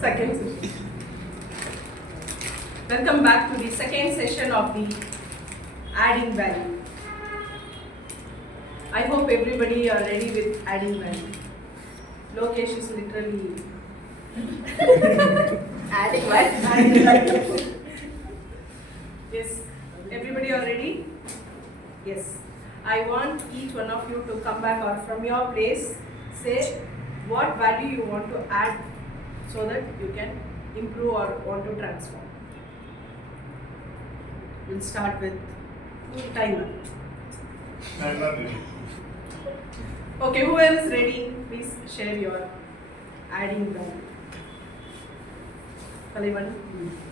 Second session. Welcome back to the second session of the adding value. I hope everybody are ready with adding value. Lokesh is literally adding value. Yes, everybody are ready? Yes. I want each one of you to come back or from your place say what value you want to add so that you can improve or want to transform. We'll start with timer. I'm not ready. Okay, who else ready? Please share your adding value. Kalivan,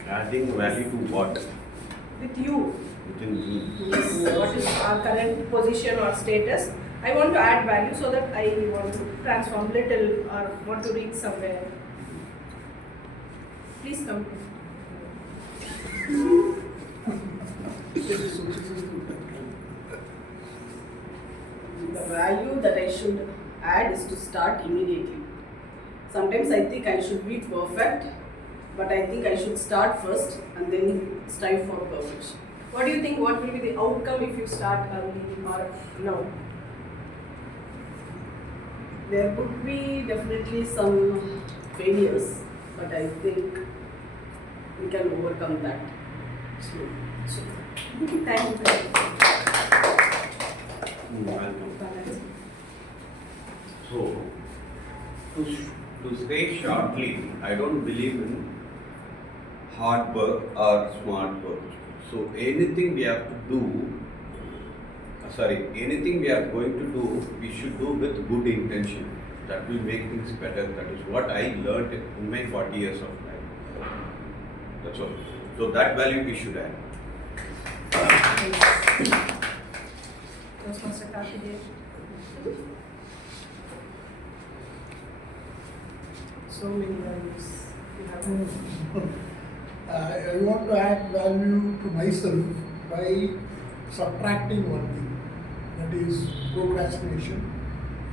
Adding value to what? with you. Within you. What is our current position or status? I want to add value so that I want to transform little or want to reach somewhere. Please come. The value that I should add is to start immediately. Sometimes I think I should be perfect, but I think I should start first and then strive for perfection. What do you think? What will be the outcome if you start early or now? There could be definitely some failures, but I think we can overcome that slowly. Thank you. Welcome. So, to say shortly, I don't believe in hard work or smart work. So anything we have to do, anything we are going to do, we should do with good intention. That will make things better. That is what I learned in my 40 years of life. That's all. So that value we should add. Toastmaster Karthikeyan. So many values you have. I want to add value to myself by subtracting one thing, that is procrastination.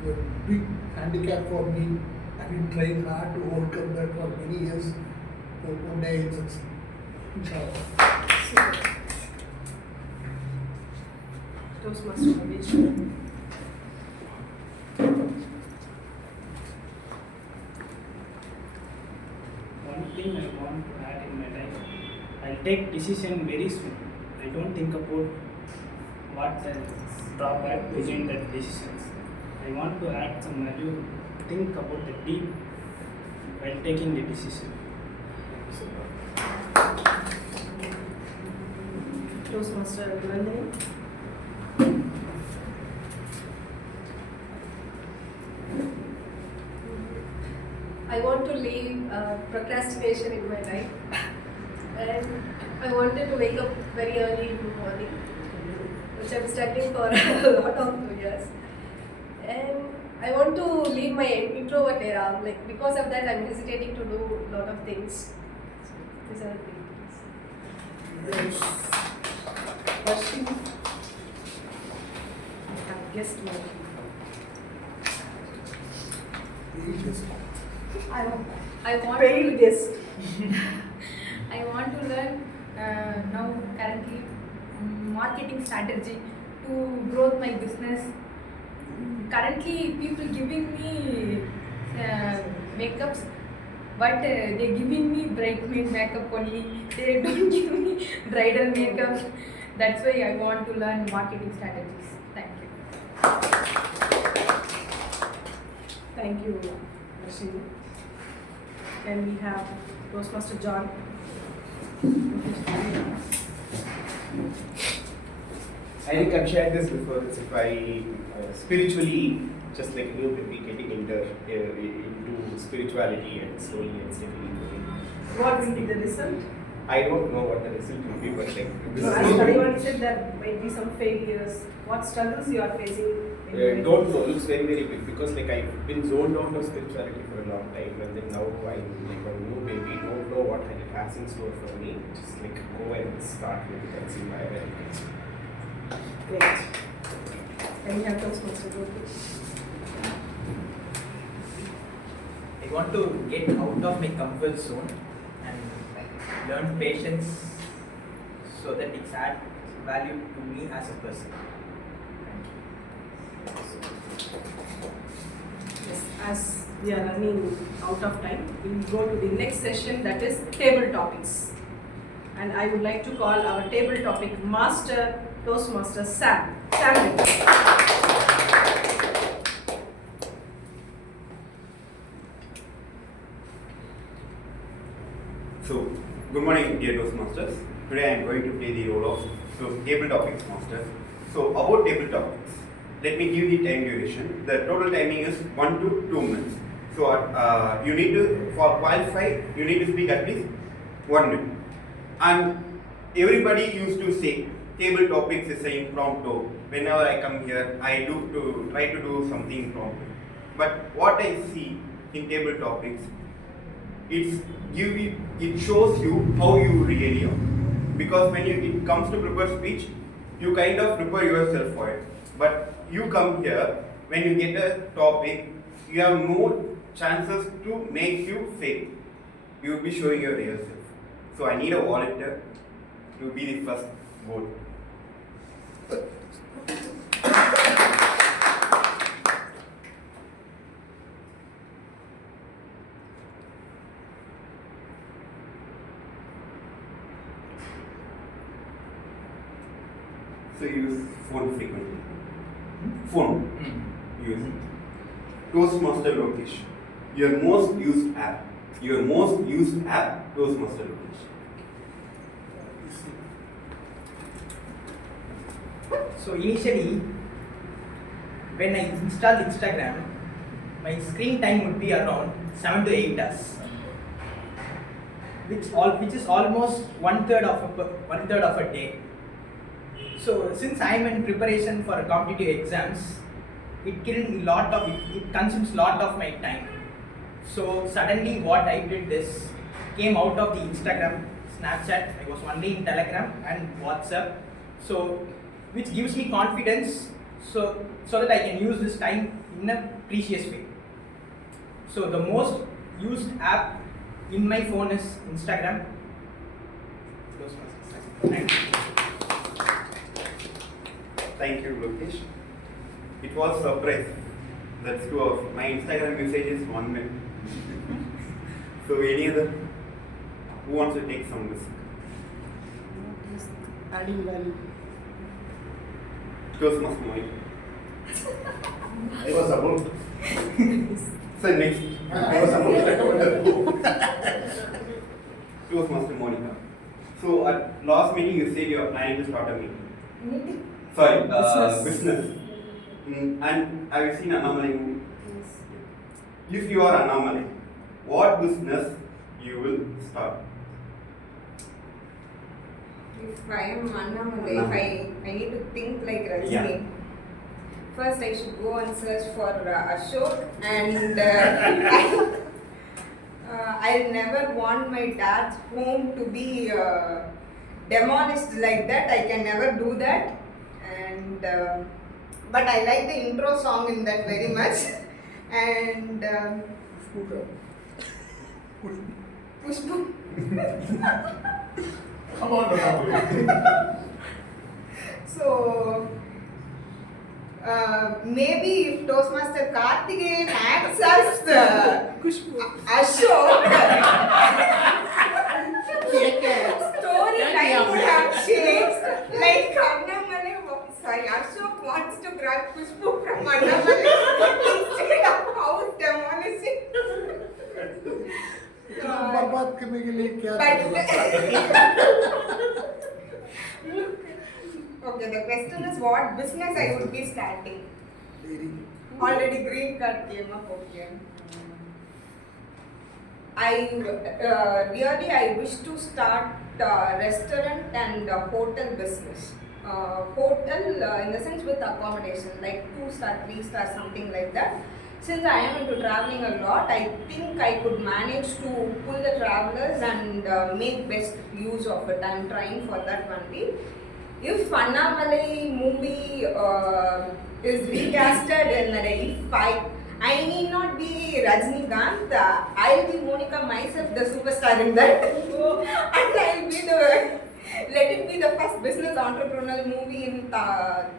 A big handicap for me. I've been trying hard to overcome that for many years. So one day I'll succeed. Inshallah. Toastmaster Mageshwaran. One thing I want to add in my life, I'll take decision very soon. I don't think about what the drawback behind that decisions. I want to add some value, think about the deep while taking the decision. Toastmaster Nandini. I want to leave procrastination in my life, and I wanted to wake up very early in the morning, which I'm studying for a lot of years. And I want to leave my introvert era. Like because of that, I'm hesitating to do a lot of things. These are the things. Yes. Question. I have guessed my. I want Failed guest. I want to learn now currently marketing strategy to grow my business. Currently, people giving me makeups, but they giving me bridesmaid makeup only. They don't give me bridal makeup. That's why I want to learn marketing strategies. Thank you. Thank you, Rashid. Can we have Toastmaster John? I think I've shared this before. It's if I spiritually, just like you, will be getting into spirituality and slowly and steadily going. What will be the result? I don't know what the result will be, but like this So is as Kalivan said, there might be some failures. What struggles you are facing? don't know. Looks very very big because like I've been zoned out of spirituality for a long time, and then now I'm like a new baby. Don't know what it has in store for me. Just like go and start with it and see my benefits. Great. Can we have Toastmaster Gopi? want to get out of my comfort zone and learn patience so that it adds value to me as a person. Yes, as we are running out of time, we will go to the next session, that is table topics. And I would like to call our table topic master, Toastmaster Sam. Sam. So, good morning, dear Toastmasters. Today I am going to play the role of table topics master. So, about table topics, let me give the time duration. The total timing is 1 to 2 minutes. So, you need to, for qualify, you need to speak at least 1 minute. And everybody used to say table topics is an impromptu. Whenever I come here, I try to do something impromptu. But what I see in table topics, it shows you how you really are. Because when it comes to prepare speech, you kind of prepare yourself for it. But you come here, when you get a topic, you have more chances to make you fail. You will be showing your real self. So I need a volunteer to be the first vote. So you use phone frequently. Phone. Use Toastmaster location. Your most used app. Your most used app, Toastmaster location. So initially, when I installed Instagram, my screen time would be around 7 to 8 hours, which is almost one third of a day. So since I am in preparation for competitive exams, it consumes lot of my time. So suddenly what I did is came out of the Instagram, Snapchat. I was only in Telegram and WhatsApp. So which gives me confidence so that I can use this time in a precious way. So the most used app in my phone is Instagram. Thank you, Lokesh. It was a surprise. That's 2 hours. My Instagram usage is 1 minute. So any other who wants to take some risk? Adding value. Toastmaster Monica. I was about. So next. I was about. Toastmaster Monica. So at last meeting you said you are planning to start a meeting. Sorry, business. And have you seen Anomaly movie? Yes. If you are Anomaly, what business you will start? If I am Annamalai, if I need to think like Rajni, Yeah. first I should go and search for Ashok, and I'll never want my dad's home to be demolished like that. I can never do that. And but I like the intro song in that very much. And Pushpa. Come on, So maybe if Toastmaster Karthikeyan acts as Ashok, storyline would have changed. Like Ashok wants to grab Pushpa from Annamalai instead of house demolishing. बर्बाद करने के लिए क्या Okay, the question is what business I would be starting. Already green card came up. Okay. I wish to start restaurant and hotel business. Hotel in the sense with accommodation, like 2-star, 3-star, something like that. Since I am into traveling a lot, I think I could manage to pull the travelers and make best use of it. I am trying for that only. If Annamalai movie is recasted in if I need not be Rajnikant. I'll be Monica myself, the superstar in that. And I'll be the. Let it be the first business entrepreneurial movie in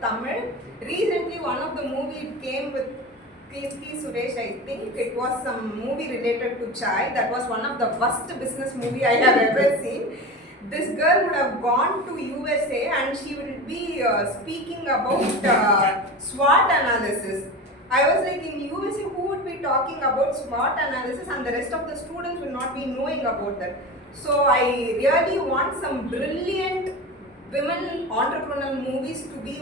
Tamil. Recently, one of the movie came with Kirti Suresh. I think it was some movie related to chai. That was one of the worst business movie I have ever seen. This girl would have gone to USA and she would be speaking about SWOT analysis. I was like, in USA, who would be talking about SWOT analysis, and the rest of the students will not be knowing about that. So I really want some brilliant women entrepreneurial movies to be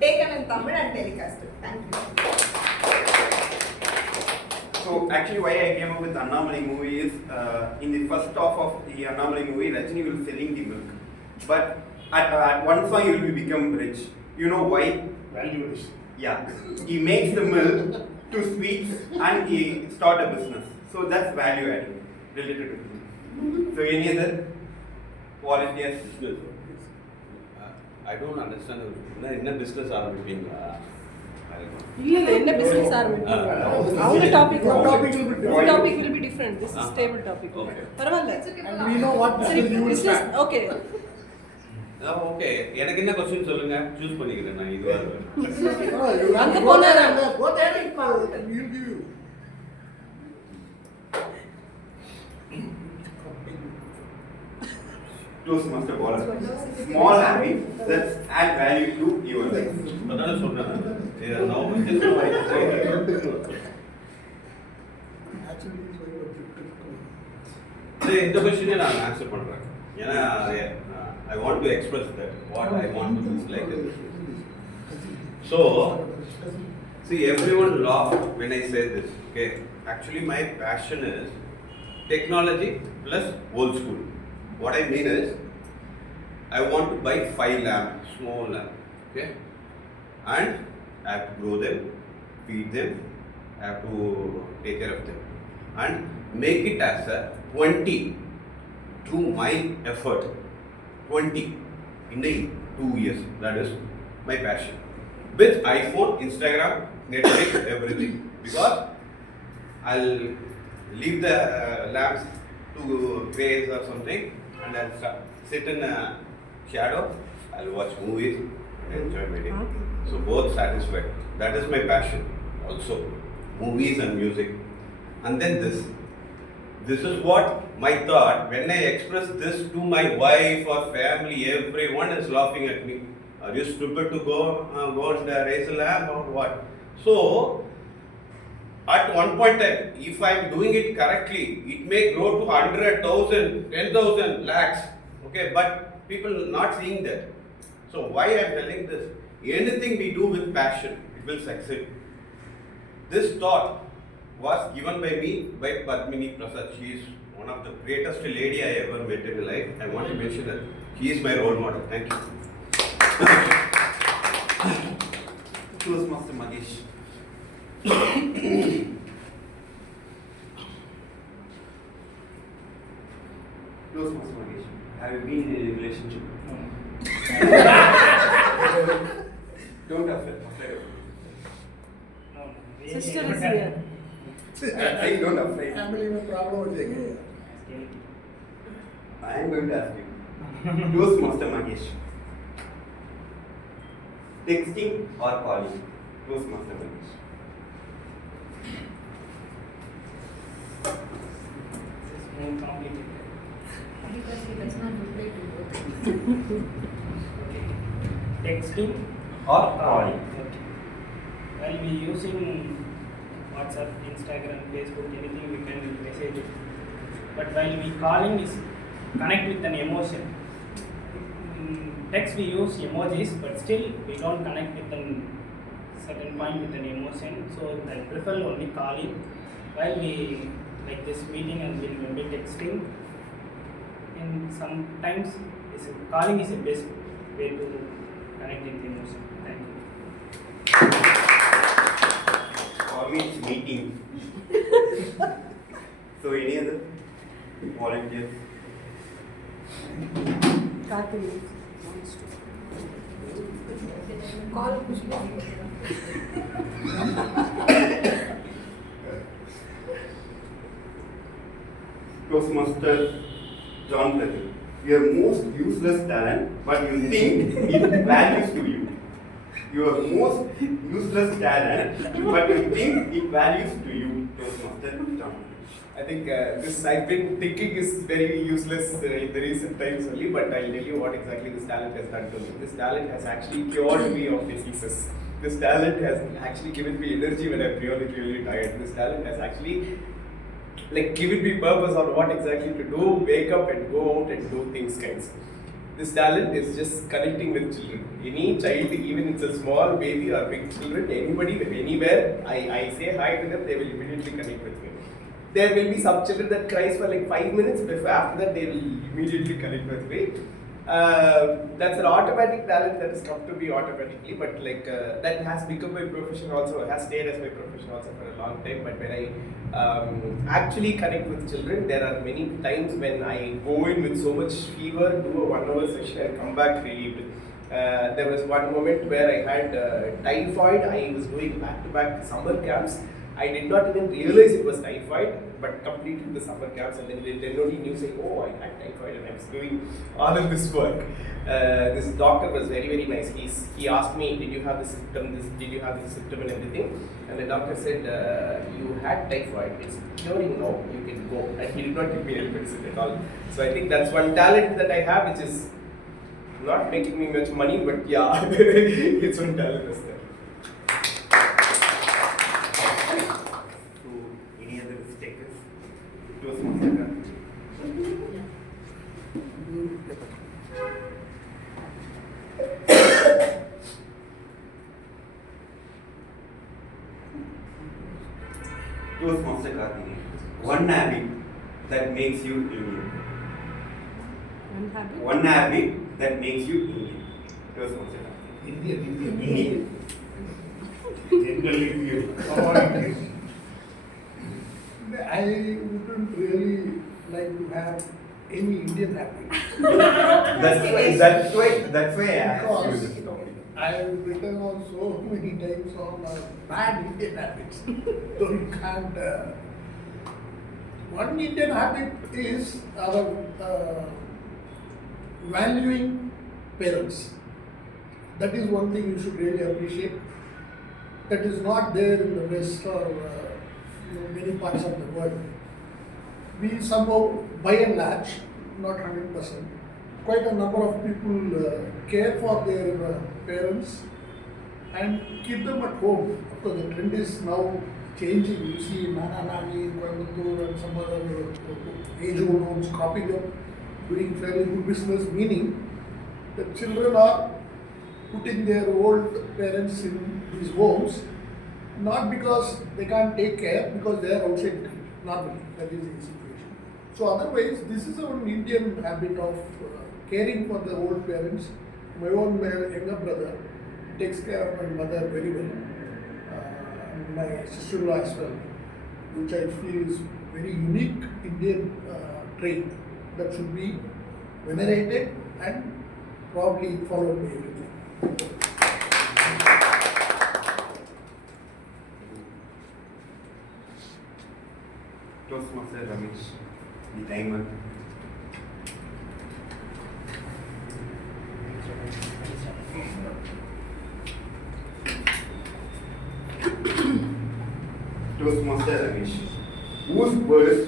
taken in Tamil and telecasted. Thank you. So actually why I came up with Anomaly movie is in the first half of the Anomaly movie, Rajini will selling the milk. But at one song he will become rich. You know why? Value addition. Yeah. He makes the milk to sweets and he start a business. So that's value adding related to business. So any other volunteers? I don't understand. In a business ஆரம்பிப்பீங்க இல்ல என்ன business ஆரம்பிப்பீங்க அவங்க topic topic will be different. This is stable topic. பரவாயில்லை. And we know what சரி business you will business start. okay. Okay எனக்கு என்ன question சொல்லுங்க சூஸ் பண்ணிக்கிறேன் நான் இதுவா No, you have அங்க to go போனா there and go there and we'll give you. Toastmaster baller. Small habits that add value to your life. அதான் சொல்றேன் now just now I say Actually, it's very difficult. இந்த क्वेश्चனை நான் answer பண்றேன் ஏன்னா I want to express that what I want to do like this. So see everyone laugh when I say this, okay? Actually my passion is technology plus old school. What I mean is I want to buy 5 lamps, small lamp, okay? And I have to grow them, feed them, I have to take care of them and make it as a 20 through my effort. 20 in the 2 years. That is my passion. With iPhone, Instagram, Netflix, everything. Because I'll leave the lamps to graze or something and I'll sit in a shadow. I'll watch movies and enjoy my day. So both satisfied. That is my passion also. Movies and music. And then this. This is what my thought. When I express this to my wife or family, everyone is laughing at me. Are you stupid to go and raise a lamp or what? So, at one point time, if I am doing it correctly, it may grow to 100,000, 10,000, lakhs. Okay, but people not seeing that. So why I am telling this? Anything we do with passion, it will succeed. This thought was given by me by Padmini Prasad. She is one of the greatest lady I ever met in life. I want to mention that. She is my role model. Thank you. Toastmaster Magesh. Toastmaster Magesh. Have you been in a relationship? Don't afraid. No. Sister is here. I don't afraid. Family में problem हो जाएगी. I am going to ask you. Toastmaster Magesh. Texting or calling? Toastmaster Magesh. It's more complicated. Because he does not reply to both. Okay. Texting Or calling? Okay. While we using WhatsApp, Instagram, Facebook, anything we can message it. But while we calling is connect with an emotion. In text we use emojis, but still we don't connect with a certain point with an emotion. So I prefer only calling. While we like this meeting and we'll be texting. And sometimes calling is the best way to connect with emotion. Thank you. For me, it's meeting. So, any other volunteers? Karthi wants to. Call Kushbu. Toastmaster John Pradeep. Your most useless talent, but you think it values to you. Your most useless talent, but you think it values to you. Toastmaster John. I think this I've been thinking is very useless in the recent times only, but I'll tell you what exactly this talent has done to me. This talent has actually cured me of diseases. This talent has actually given me energy when I'm really tired. This talent has actually given me purpose on what exactly to do, wake up and go out and do things kinds. This talent is just connecting with children. Any child, even it's a small baby or big children, anybody, anywhere, I say hi to them, they will immediately connect with me. There will be some children that cries for 5 minutes, before after that they will immediately connect with me. That's an automatic talent that has come to me automatically, but that has become my profession also, has stayed as my profession also for a long time. But when I actually connect with children, there are many times when I go in with so much fever, do a 1 hour session and come back relieved. There was one moment where I had typhoid. I was doing back-to-back summer camps. I did not even realize it was typhoid, but completed the summer camps, and then only knew, saying, oh, I had typhoid and I was doing all of this work. This doctor was very nice. He asked me, did you have the symptom, did you have the symptom and everything? And the doctor said, you had typhoid, it's curing now, you can go. And he did not give me any medicine at all. So I think that's one talent that I have, which is not making me much money, but yeah, it's one talent as well. Any other takers? Toastmaster. Toastmaster Karthikeyan. One habit that makes you Indian. One habit that makes you Indian. Toastmaster Karthikeyan. Indian. Generally, I wouldn't really like to have any Indian habit. That's why I asked you Because this topic. I've written on so many times on bad Indian habits. So you can't. One Indian habit is our valuing parents. That is one thing you should really appreciate. That is not there in the West or many parts of the world. We somehow, by and large, not 100%, quite a number of people care for their parents and keep them at home. Of course, the trend is now changing. You see Nana Nani in Coimbatore and some other age-old homes cropping up, doing fairly good business, meaning the children are putting their old parents in these homes, not because they can't take care, because they are outside the country. Normally, that is the situation. So otherwise, this is our Indian habit of caring for the old parents. My own younger brother takes care of my mother very well, and my sister-in-law as well, which I feel is very unique Indian trait that should be venerated and probably followed by everything. Toastmaster Ramesh, the timer. Toastmaster Ramesh, whose word is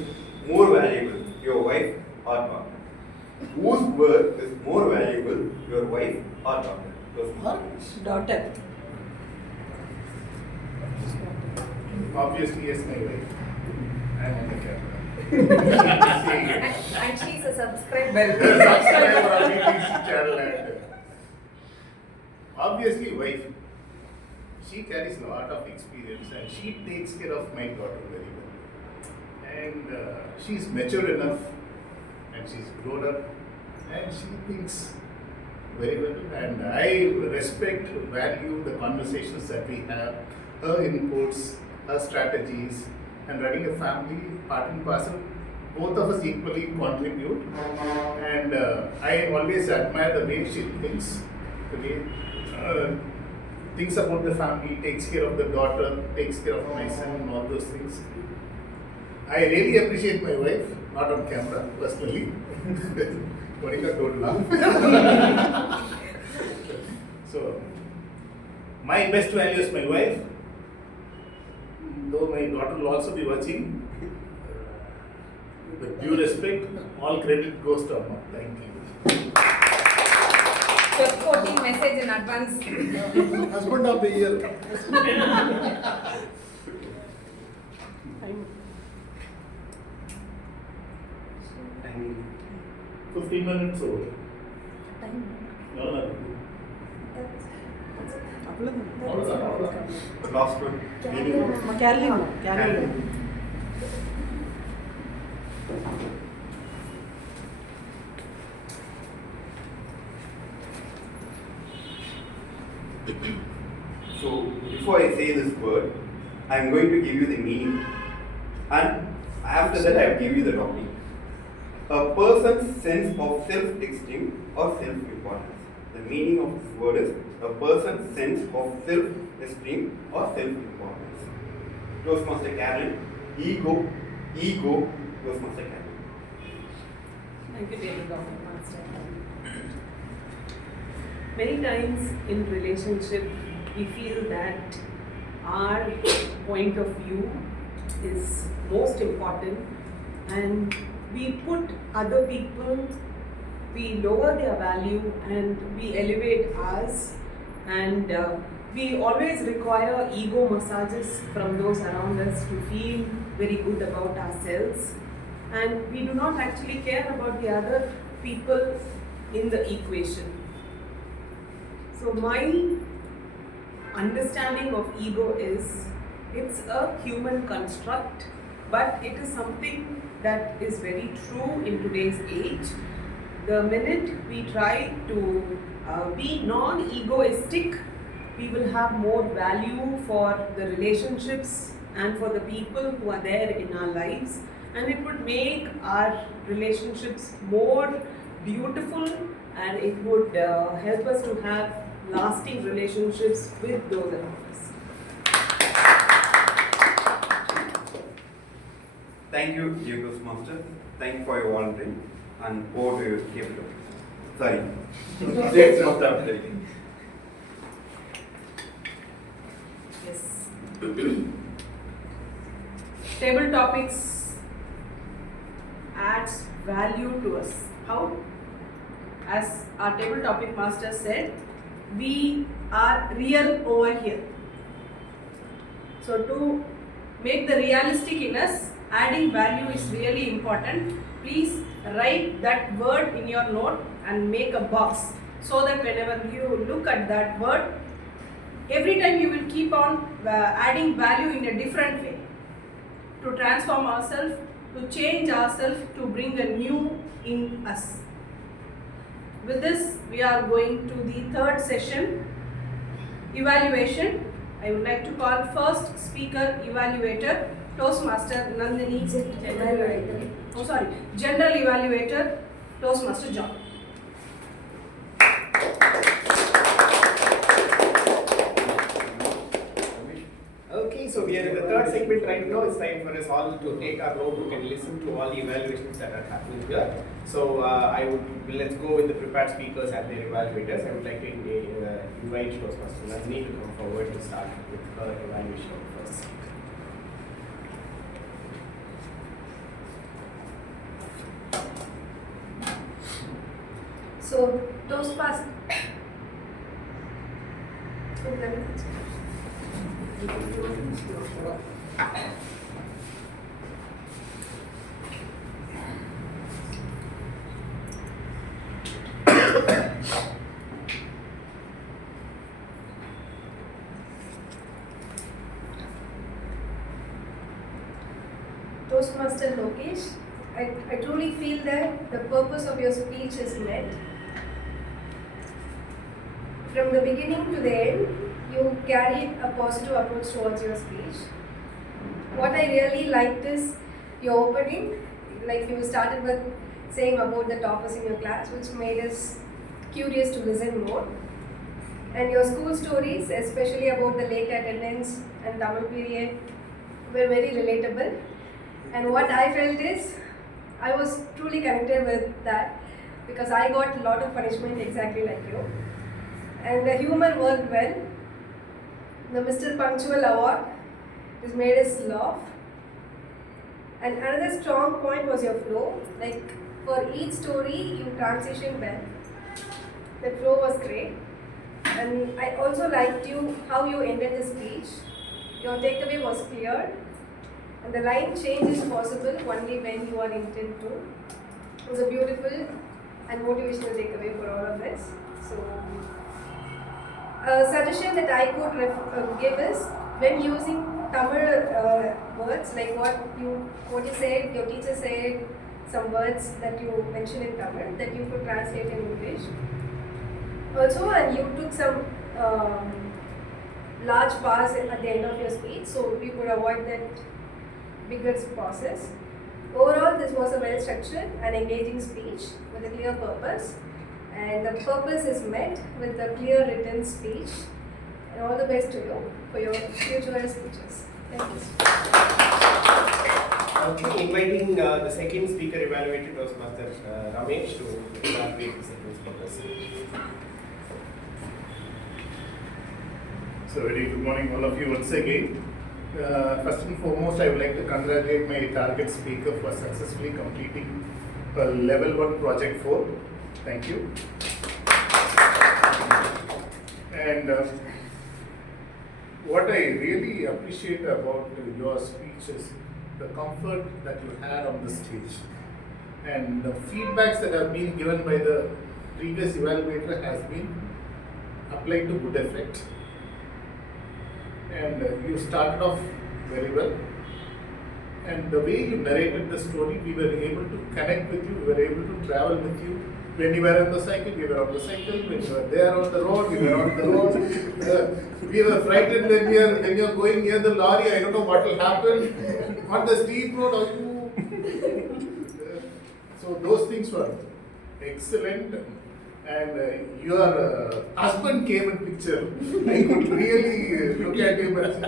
more valuable, your wife or daughter? Whose word is more valuable, your wife or daughter? Toastmaster. Daughter. Obviously, yes, my wife. I'm on the camera. And she's a subscriber. Subscriber on BBC channel and obviously wife. She carries a lot of experience and she takes care of my daughter very well. And she's mature enough and she's grown up and she thinks very well. And I respect, value the conversations that we have, her inputs, her strategies, and running a family, part and parcel. Both of us equally contribute, and I always admire the way she thinks, basically. Thinks about the family, takes care of the daughter, takes care of my son, and all those things. I really appreciate my wife, not on camera, personally. Monica don't laugh. So, my best value is my wife. Though my daughter will also be watching. With due respect, all credit goes to Amma. Thank you. Supporting message in advance. Husband of the year. Time. 15 minutes over. No. Last one. Meaning. So, before I say this word, I am going to give you the meaning, and after that I will give you the topic. A person's sense of self-esteem or self-importance. The meaning of this word is a person's sense of self-esteem or self-importance. Toastmaster Karen, ego, Toastmaster Karen. Thank you, dear Dr. Master. Many times in relationship, we feel that our point of view is most important, and we put other people, we lower their value and we elevate ours, and we always require ego massages from those around us to feel very good about ourselves, and we do not actually care about the other people in the equation. So my understanding of ego is it's a human construct, but it is something that is very true in today's age. The minute we try to be non-egoistic, we will have more value for the relationships and for the people who are there in our lives, and it would make our relationships more beautiful, and it would help us to have lasting relationships with those around us. Thank you, dear Toastmaster. Thank you for your volunteering, and over to you, Gabriel. Sorry. That's not that very. Yes. Table topics adds value to us. How? As our table topic master said, we are real over here. So to make the realistic in us, adding value is really important. Please write that word in your note and make a box, so that whenever you look at that word, every time you will keep on adding value in a different way, to transform ourselves, to change ourselves, to bring a new in us. With this, we are going to the third session, evaluation. I would like to call first speaker, evaluator, Toastmaster Nandini. General evaluator, Toastmaster John. Okay, so we are in the third segment right now. It's time for us all to take our note and listen to all the evaluations that are happening here. So let's go with the prepared speakers and their evaluators. I would like to invite Toastmaster Nandini to come forward to start with her evaluation first. So, Toastmaster. Toastmaster Lokesh, I truly feel that the purpose of your speech is met. From the beginning to the end, you carried a positive approach towards your speech. What I really liked is your opening, like you started with saying about the toppers in your class, which made us curious to listen more. And your school stories, especially about the late attendance and Tamil period, were very relatable. And what I felt is, I was truly connected with that because I got a lot of punishment exactly like you. And the humor worked well. The Mr. Punctual Award has made us laugh. And another strong point was your flow. Like for each story, you transitioned well. The flow was great. And I also liked how you ended the speech. Your takeaway was clear. And the line change is possible only when you are intent to. It was a beautiful and motivational takeaway for all of us. So, a suggestion that I could give is when using Tamil words, like what you said, your teacher said, some words that you mentioned in Tamil that you could translate in English. Also, and you took some large pause at the end of your speech, so you could avoid that bigger pauses. Overall, this was a well-structured and engaging speech with a clear purpose. And the purpose is met with a clear written speech. And all the best to you for your future speeches. Thank you. Okay, inviting the second speaker evaluated was Master Ramesh to evaluate the second speaker. So very good morning all of you once again. First and foremost, I would like to congratulate my target speaker for successfully completing a level 1 project 4. Thank you. And what I really appreciate about your speech is the comfort that you had on the stage. And the feedbacks that have been given by the previous evaluator has been applied to good effect. And you started off very well. And the way you narrated the story, we were able to connect with you, we were able to travel with you. When you were on the cycle, we were on the cycle. When you were there on the road, we were on the road. We were frightened when you are going near the lorry. I don't know what will happen. On the steep road, so those things were excellent. And your husband came in picture. I could really look at him and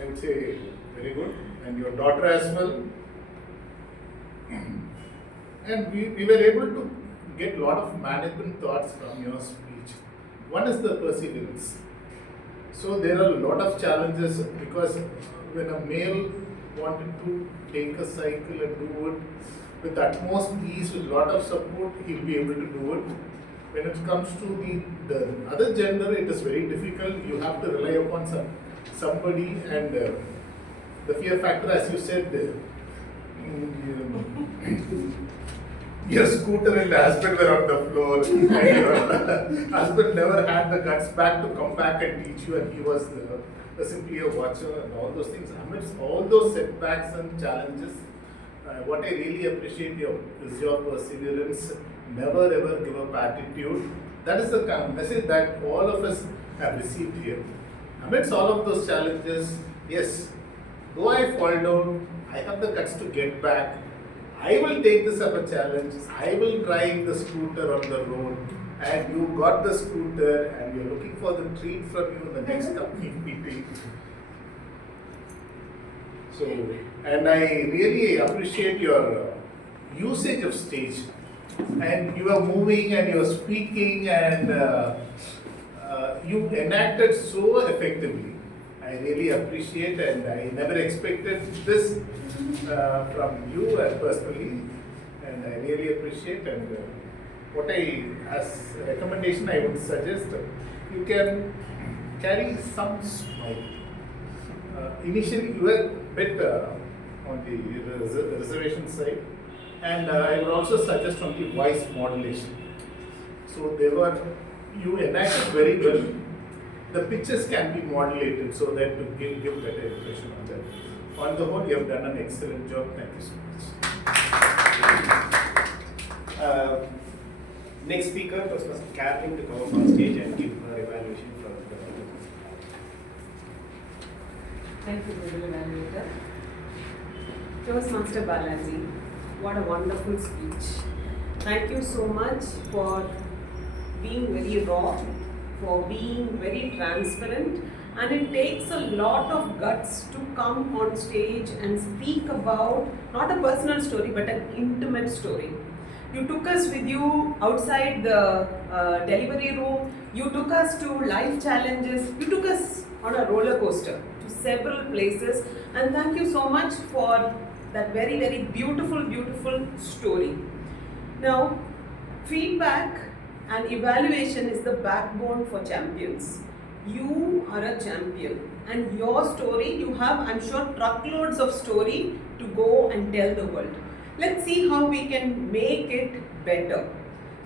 I would say, very good. And your daughter as well. And we were able to get a lot of management thoughts from your speech. One is the perseverance. So there are a lot of challenges because when a male wanted to take a cycle and do it with utmost ease, with a lot of support, he'll be able to do it. When it comes to the other gender, it is very difficult. You have to rely upon somebody, and the fear factor, as you said, your scooter and the husband were on the floor, and your husband never had the guts back to come back and teach you, and he was simply a watcher and all those things. Amidst all those setbacks and challenges, what I really appreciate is your perseverance. Never ever give up attitude. That is the kind of message that all of us have received here. Amidst all of those challenges, yes, though I fall down, I have the guts to get back. I will take this as a challenge. I will drive the scooter on the road. And you got the scooter and you're looking for the treat from you in the next company meeting. So, and I really appreciate your usage of stage. And you are moving and you are speaking and you enacted so effectively. I really appreciate, and I never expected this from you personally, and I really appreciate. And what as a recommendation, I would suggest you can carry some smile. Initially, you were a bit on the reservation side, and I would also suggest on the voice modulation. So you enacted very well. The pitches can be modulated so that to give better impression on that. On the whole, you have done an excellent job. Thank you so much. Next speaker was Mr. Catherine to come up on stage and give her evaluation from the Thank you, Guru Evaluator. Toastmaster Balaji, what a wonderful speech. Thank you so much for being very raw, for being very transparent, and it takes a lot of guts to come on stage and speak about not a personal story but an intimate story. You took us with you outside the delivery room, you took us to life challenges, you took us on a roller coaster to several places, and thank you so much for that very, very beautiful story. Now, feedback and evaluation is the backbone for champions. You are a champion, and your story, you have, I'm sure, truckloads of story to go and tell the world. Let's see how we can make it better.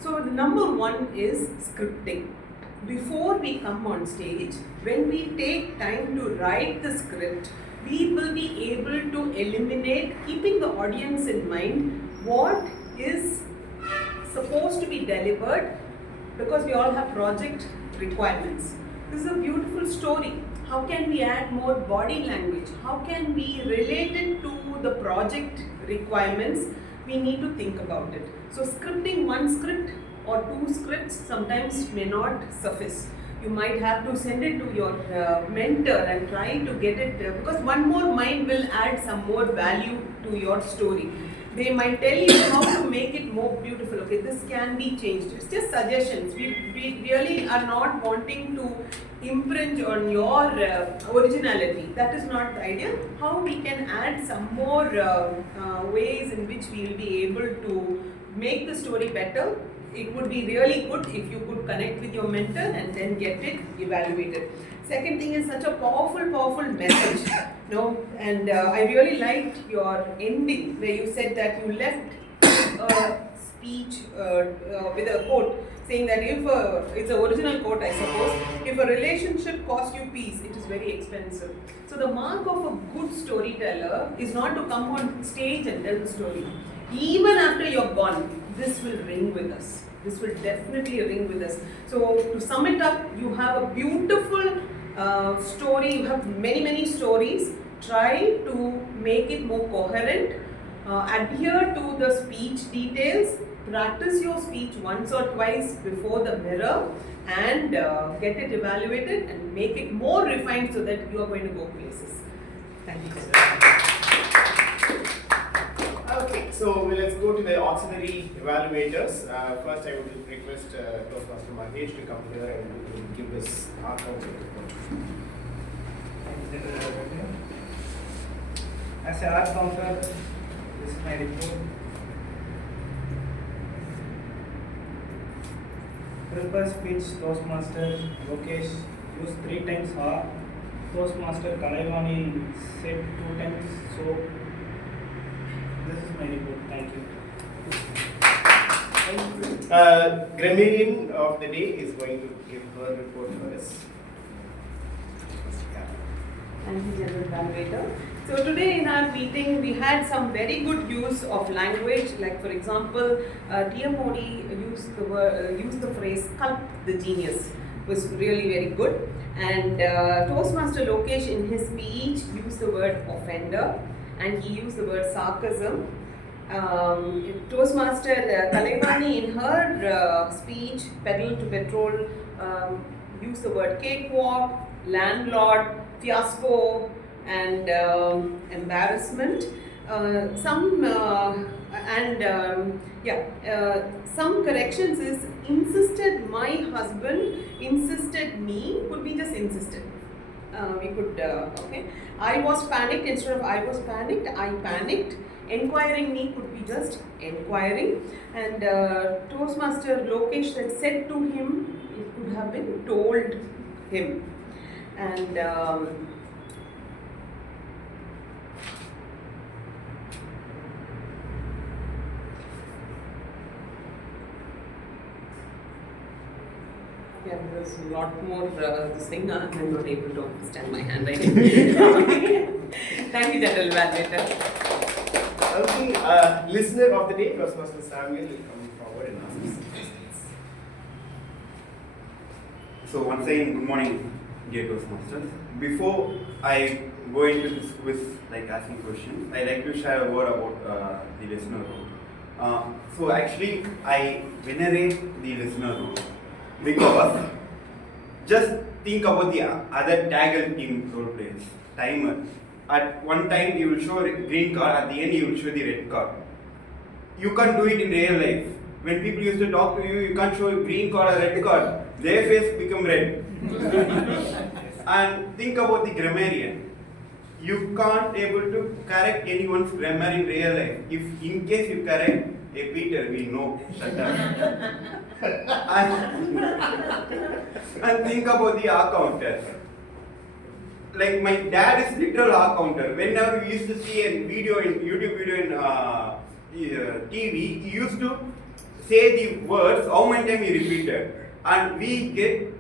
So, number one is scripting. Before we come on stage, when we take time to write the script, we will be able to eliminate, keeping the audience in mind, what is supposed to be delivered, because we all have project requirements. This is a beautiful story. How can we add more body language? How can we relate it to the project requirements? We need to think about it. So scripting one script or two scripts sometimes may not suffice. You might have to send it to your mentor and try to get it, because one more mind will add some more value to your story. They might tell you how to make it more beautiful. Okay, this can be changed. It's just suggestions. We really are not wanting to infringe on your originality. That is not the idea. How we can add some more ways in which we will be able to make the story better. It would be really good if you could connect with your mentor and then get it evaluated. Second thing is such a powerful message. And I really liked your ending where you said that you left a speech with a quote saying that if it's an original quote, I suppose, if a relationship costs you peace, it is very expensive. So the mark of a good storyteller is not to come on stage and tell the story. Even after you're gone, this will ring with us. This will definitely ring with us. So to sum it up, you have a beautiful story. You have many stories. Try to make it more coherent. Adhere to the speech details. Practice your speech once or twice before the mirror and get it evaluated and make it more refined so that you are going to go places. Thank you. Okay, so let's go to the auxiliary evaluators. First, I would request Toastmaster Mahesh to come here and give his outcome. As an art counselor, this is my report. Prepare speech Toastmaster Lokesh used 3 times ha. Toastmaster Kalaivani said 2 times so. This is my report. Thank you. Grammarian of the day is going to give her report for us. Thank you, General Evaluator. So today in our meeting, we had some very good use of language. Like for example, T.M. Modi used the phrase "sculpt the genius." Was really very good. And Toastmaster Lokesh in his speech used the word offender, and he used the word sarcasm. Toastmaster Kalaivani in her speech, Pedal to Petrol, used the word cakewalk, landlord, fiasco, and embarrassment. Some corrections is insisted my husband, insisted me, could be just insisted. We could, okay. I was panicked instead of I was panicked, I panicked. Enquiring me could be just enquiring. And Toastmaster Lokesh said to him, it could have been told him. And yeah, there's a lot more this thing. I'm not able to understand my handwriting. Thank you, General Evaluator. Okay, listener of the day, Toastmaster Samuel, will come forward and ask us questions. So once again, good morning, dear Toastmasters. Before I go into this quiz, like asking questions, I like to share a word about the listener role. So actually, I venerate the listener role. because just think about the other taggle team role players. Timer. At one time you will show a green card, at the end you will show the red card. You can't do it in real life. When people used to talk to you, you can't show a green card or red card. Their face become red. And think about the grammarian. You can't able to correct anyone's grammar in real life. If in case you correct a Peter, we know. Shut up. and think about the accountant. Like my dad is literal accountant. Whenever we used to see a video in YouTube video in TV, he used to say the words how many times he repeated, and we get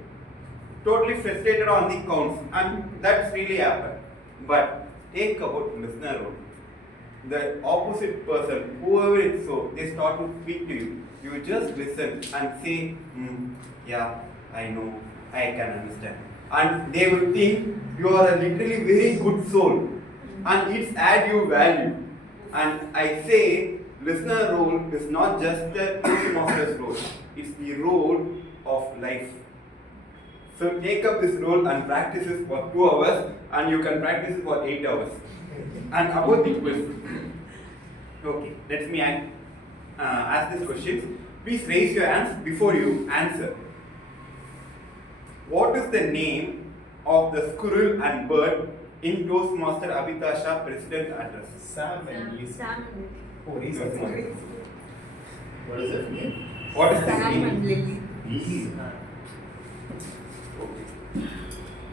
totally frustrated on the counts, and that's really happened. But take about listener role. The opposite person, whoever it's so, they start to speak to you. You just listen and say, yeah, I know, I can understand. And they will think you are a literally very good soul. And it's add you value. And I say, listener role is not just the master's role. It's the role of life. So take up this role and practice it for 2 hours, and you can practice it for 8 hours. And about the quiz. Okay, let me ask this question. Please raise your hands before you answer. What is the name of the squirrel and bird in Toastmaster Abhitasha President Address? Sam and Lisa. Sam and Lily. Oh, Lisa. What is it? What is the Sam name? and Lily. Okay.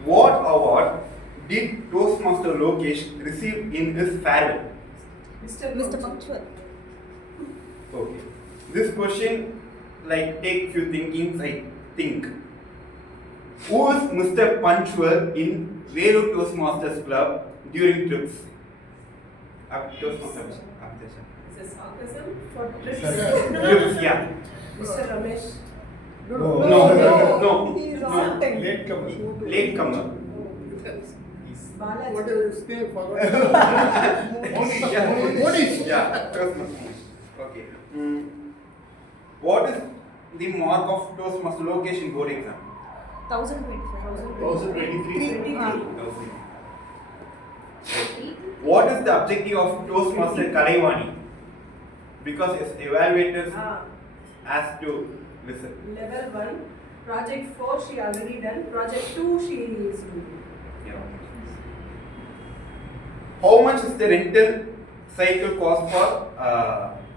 What award did Toastmaster Lokesh receive in his farewell? Mr. Punctual. Okay. This question, like, take few thinkings, I think. Who is Mr. Punctual in Velu Toastmasters Club during trips? Toastmasters. Is this sarcasm for trips? Trips, yeah. Mr. Ramesh. No. He is on time. Late comer. Late comer. Balaji. What is his name? Yeah, Toastmasters. Okay. What is the mark of Toastmaster Lokesh in board exam? 1025. 1023. What is the objective of Toastmaster Kalaivani? Because its evaluators has to listen. Level 1. Project 4 she already done. Project 2 she is doing. Yeah. How much is the rental cycle cost for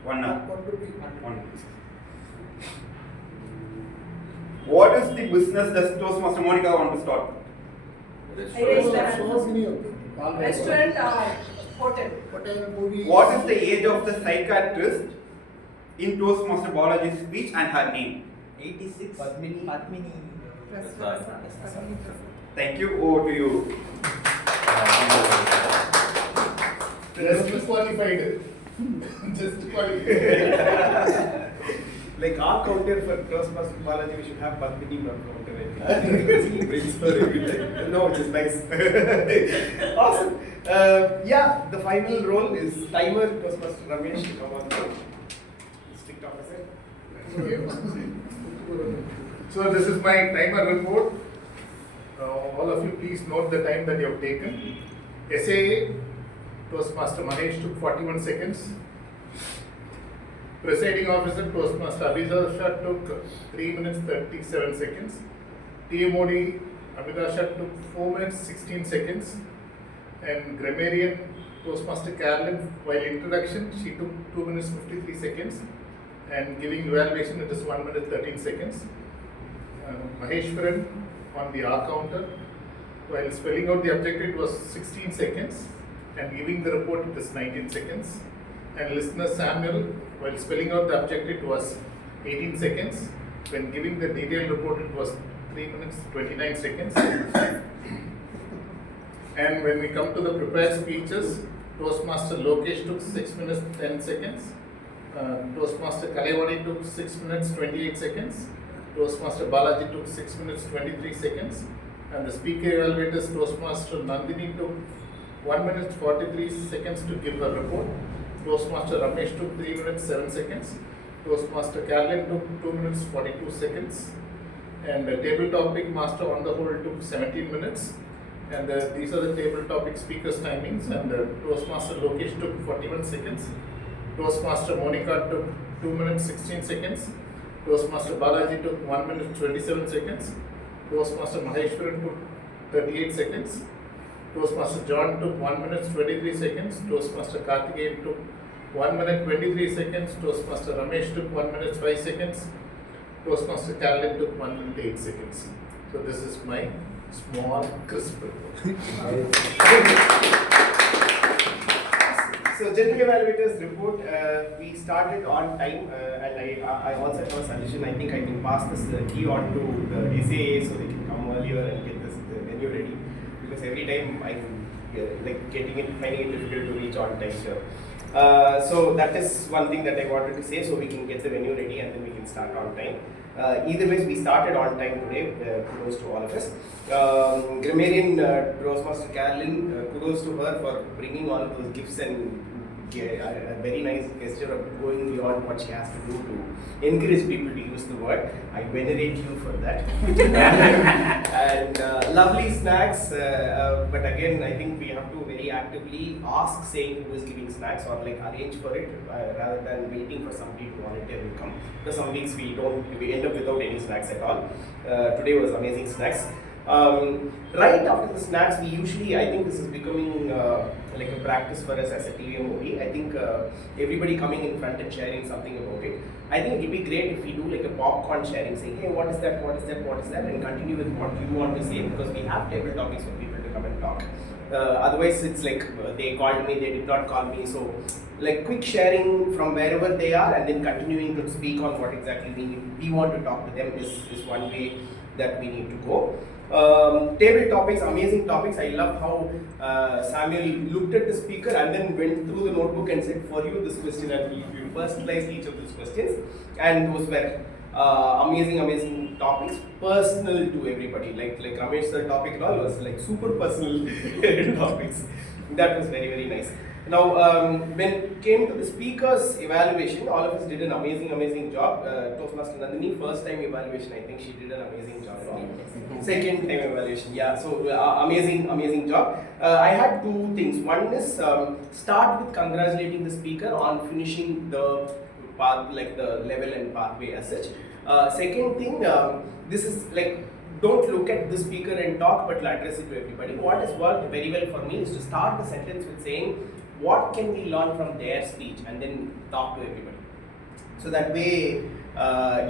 1 hour? 1 rupee. What is the business does Toastmaster Monica want to start? Restaurant or hotel. What is the age of the psychiatrist in Toastmaster Balaji's speech and her name? 86. Padmini. Thank you. Over to you. Just qualified. Just qualified. Like our counter for Toastmaster Balaji, we should have Padmini counter. No, which is nice. Awesome. Yeah, the final role is timer. Toastmaster Ramesh to come on board. Strict officer. So this is my timer report. All of you please note the time that you have taken. SAA, Toastmaster Mahesh took 41 seconds. Presiding officer Toastmaster Abhilasha took 3 minutes 37 seconds. TMOD Abhilasha took 4 minutes 16 seconds. And Grammarian Toastmaster Carolyn, while introduction, she took 2 minutes 53 seconds. And giving evaluation, it is 1 minute 13 seconds. Mageshwaran on the R counter, while spelling out the objective, it was 16 seconds. And giving the report, it is 19 seconds. And listener Samuel, while spelling out the objective, it was 18 seconds. When giving the detailed report, it was 3 minutes 29 seconds. And when we come to the prepared speeches, Toastmaster Lokesh took 6 minutes 10 seconds. Toastmaster Kalaivani took 6 minutes 28 seconds. Toastmaster Balaji took 6 minutes 23 seconds. And the speaker evaluators, Toastmaster Nandini took 1 minute 43 seconds to give the report. Toastmaster Ramesh took 3 minutes 7 seconds. Toastmaster Carolyn took 2 minutes 42 seconds. And the table topic master on the whole took 17 minutes. And these are the table topic speakers timings. And Toastmaster Lokesh took 41 seconds. Toastmaster Monica took 2 minutes 16 seconds. Toastmaster Balaji took 1 minute 27 seconds. Toastmaster Mageshwaran took 38 seconds. Toastmaster John took 1 minute 23 seconds. Toastmaster Karthikeyan took 1 minute 23 seconds. Toastmaster Ramesh took 1 minute 5 seconds. Toastmaster Carolyn took 1 minute 8 seconds. So this is my small crisp report. So general evaluators report, we started on time and I also have a suggestion. I think I can pass this key on to the SAA so they can come earlier and get this venue ready, because every time I'm like finding it difficult to reach on time here. So that is one thing that I wanted to say, so we can get the venue ready and then we can start on time. Either ways, we started on time today. Kudos to all of us. Grammarian Toastmaster Carolyn, kudos to her for bringing all of those gifts and a very nice gesture of going beyond what she has to do to encourage people to use the word. I venerate you for that. And lovely snacks, but again, I think we have to very actively ask saying who is giving snacks, or like arrange for it rather than waiting for somebody to volunteer to come. Because some weeks we end up without any snacks at all. Today was amazing snacks. Right after the snacks, we usually, I think this is becoming like a practice for us as a TVMOD. I think everybody coming in front and sharing something about it. I think it would be great if we do like a popcorn sharing, saying, hey, what is that, what is that, what is that, and continue with what you want to say, because we have table topics for people to come and talk. Otherwise, it's like they called me, they did not call me. So, like quick sharing from wherever they are and then continuing to speak on what exactly we want to talk to them is one way that we need to go. Table topics, amazing topics. I love how Samuel looked at the speaker and then went through the notebook and said, for you this question, and he personalized each of these questions, and those were amazing topics, personal to everybody. Like Ramesh sir topic and all was like super personal topics. That was very nice. Now, when it came to the speaker's evaluation, all of us did an amazing job. Toastmaster Nandini, first time evaluation, I think she did an amazing job. Second time evaluation, yeah. So amazing job. I had two things. One is start with congratulating the speaker on finishing the path, like the level and pathway as such. Second thing, this is like, don't look at the speaker and talk, but address it to everybody. What has worked very well for me is to start the sentence with saying, what can we learn from their speech, and then talk to everybody. So that way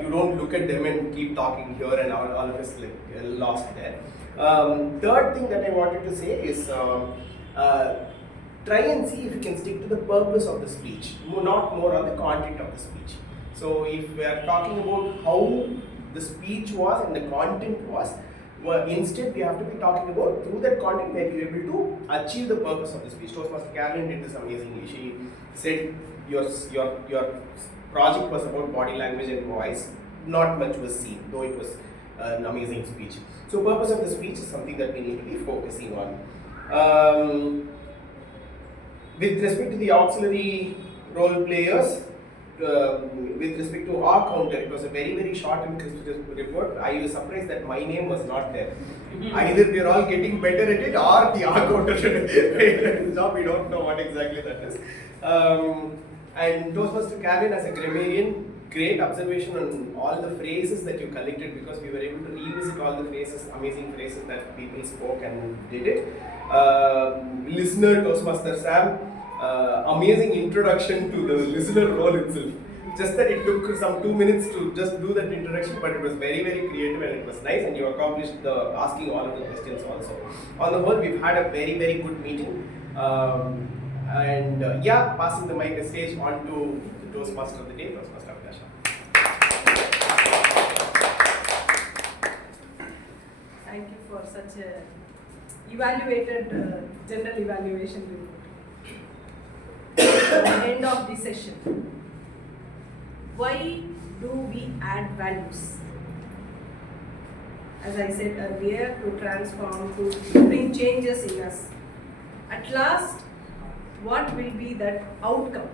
you don't look at them and keep talking here and all of us like lost there. Third thing that I wanted to say is try and see if you can stick to the purpose of the speech, not more on the content of the speech. So if we are talking about how the speech was and the content was, instead we have to be talking about through that content where you're able to achieve the purpose of the speech. Toastmaster Carolyn did this amazingly. She said your project was about body language and voice. Not much was seen, though it was an amazing speech. So purpose of the speech is something that we need to be focusing on. With respect to the auxiliary role players, with respect to our counter, it was a very short and crisp report. I was surprised that my name was not there. Either we are all getting better at it, or the R counter job. We don't know what exactly that is. And Toastmaster Carolyn as a grammarian, great observation on all the phrases that you collected, because we were able to revisit all the phrases, amazing phrases that people spoke and did it. Listener, Toastmaster Sam, amazing introduction to the listener role itself. Just that it took some 2 minutes to just do that introduction, but it was very creative and it was nice, and you accomplished the asking all of the questions also. On the whole, we've had a very good meeting. Yeah, passing the mic stage on to the Toastmaster of the day, Toastmaster Abhidasha. Thank you for such a evaluated general evaluation report. At the end of the session, why do we add values? As I said earlier, to transform, to bring changes in us. At last, what will be that outcome?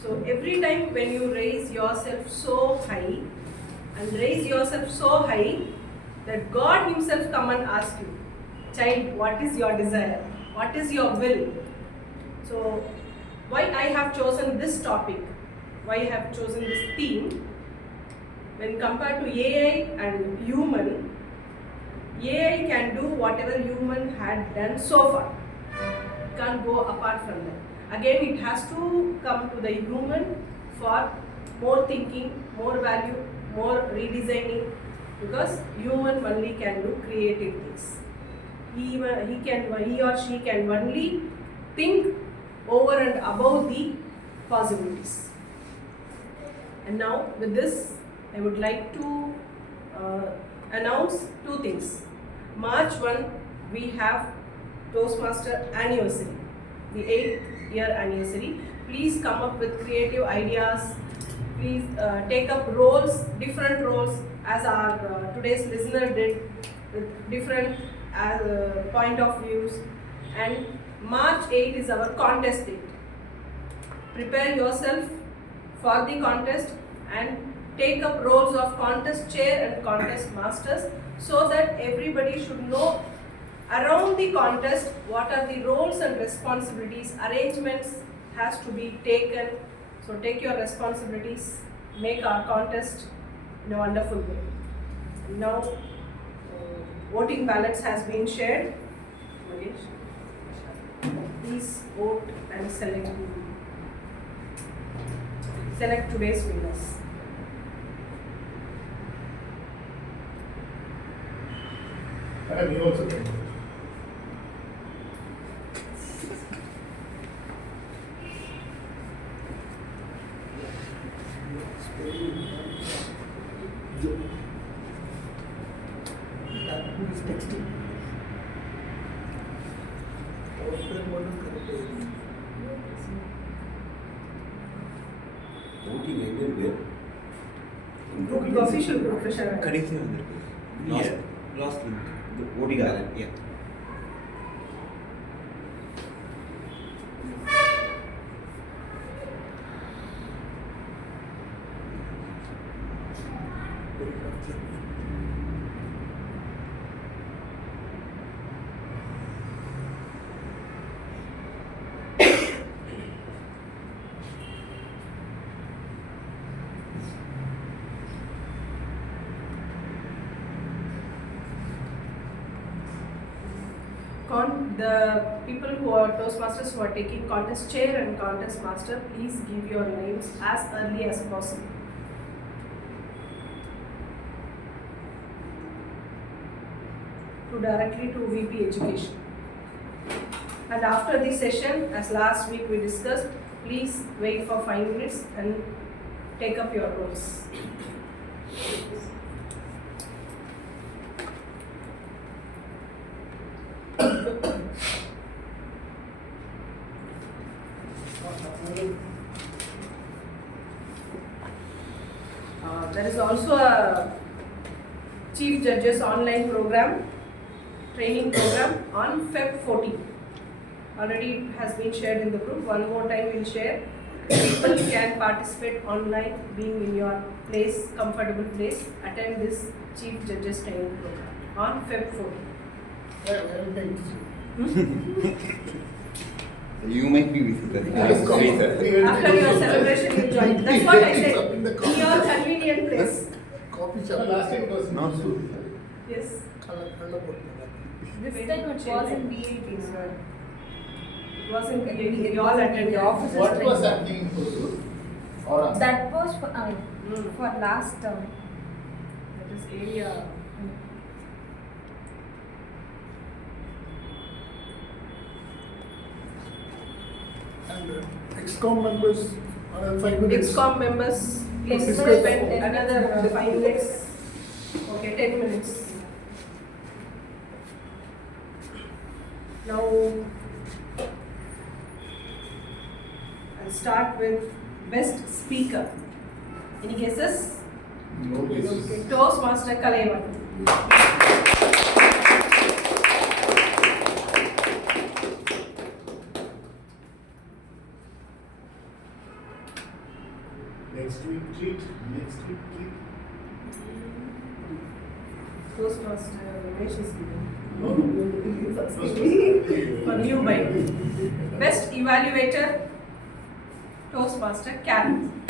So every time when you raise yourself so high, and raise yourself so high that God Himself come and ask you, child, what is your desire? What is your will? So, why I have chosen this topic? Why I have chosen this theme? When compared to AI and human, AI can do whatever human had done so far. It can't go apart from that. Again, it has to come to the human for more thinking, more value, more redesigning, because human only can do creative things. He or she can only think over and above the possibilities. And now with this, I would like to announce two things. March 1, we have Toastmaster anniversary, the 8th year anniversary. Please come up with creative ideas. Please take up roles, different roles, as our today's listener did, with different point of views. And March 8 is our contest date. Prepare yourself for the contest and take up roles of contest chair and contest masters, so that everybody should know around the contest what are the roles and responsibilities. Arrangements has to be taken. So take your responsibilities, make our contest in a wonderful way. Now voting ballots has been shared. Magesh, please vote and select today's winners. And you also can. Who is texting? Voting everywhere. Official professional. கடைசி வந்திருக்கு. Last link. The voting ballot. Yeah. The people who are Toastmasters who are taking contest chair and contest master, please give your names as early as possible. Directly to VP Education. And after the session, as last week we discussed, please wait for 5 minutes and take up your roles. There is also a Chief Judges online program, training program on Feb 14. Already it has been shared in the group. One more time we'll share. People can participate online, being in your place, comfortable place. Attend this Chief Judges training program on Feb 14. You might be visited. After your celebration, you join. That's what I said. In your convenient place. Coffee shop. Last time was Not so. Yes. This time it was in BAT, sir. It was in BAT. We all attended. What was happening in Hosur? Or That was for, for last term. That is area. And XCOM members, 5 minutes. XCOM members, please Discuss. spend another 5 minutes. Okay, 10 minutes. Now, I'll start with best speaker. Any guesses? no basis. Okay, Toastmaster Kalaivan. Next week treat, next week treat. Toastmaster Ramesh is giving. No, For new mind. Best Evaluator, Toastmaster Karen.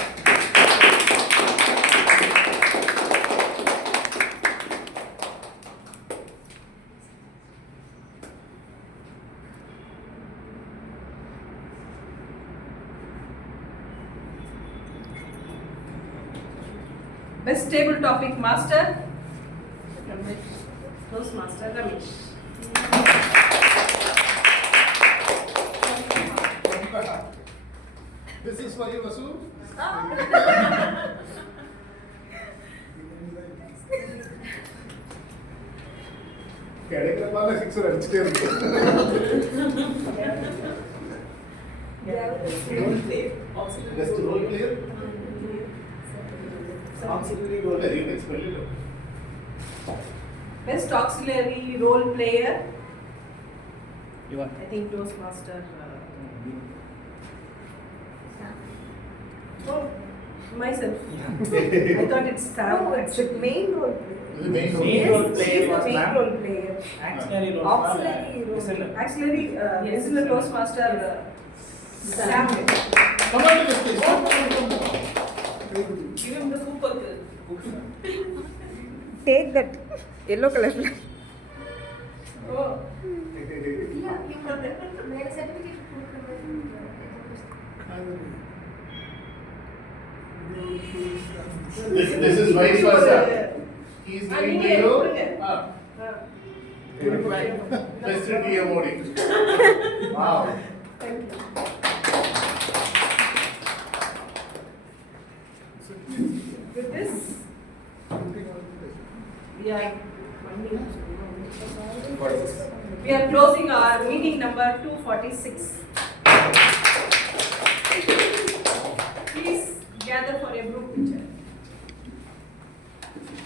Best Table Topic Master, Toastmaster Ramesh. This is for you, Vasu. கிடைக்கிறப்பால sixer அடிச்சுட்டே இருக்கு just role clear auxiliary role remix பண்ணிடு Best Auxiliary Role Player, You are. I think Toastmaster. Oh, myself. I thought it's Sam. It's the main role player. இது main Main role role Yes, player she's the was main ma'am. role player. Auxiliary role. Auxiliary role. Listener. Actually, Yes. isn't the Toastmaster Sam? Come on, please. Give him the Cooper. Take that yellow color. Oh. Yeah, you made a certificate. This is vice versa. He is Ah, giving நீங்க you. கொடுங்க. Best DM mode. Wow. Thank you. With this, we are we are closing our meeting number 246. Please gather for a group picture.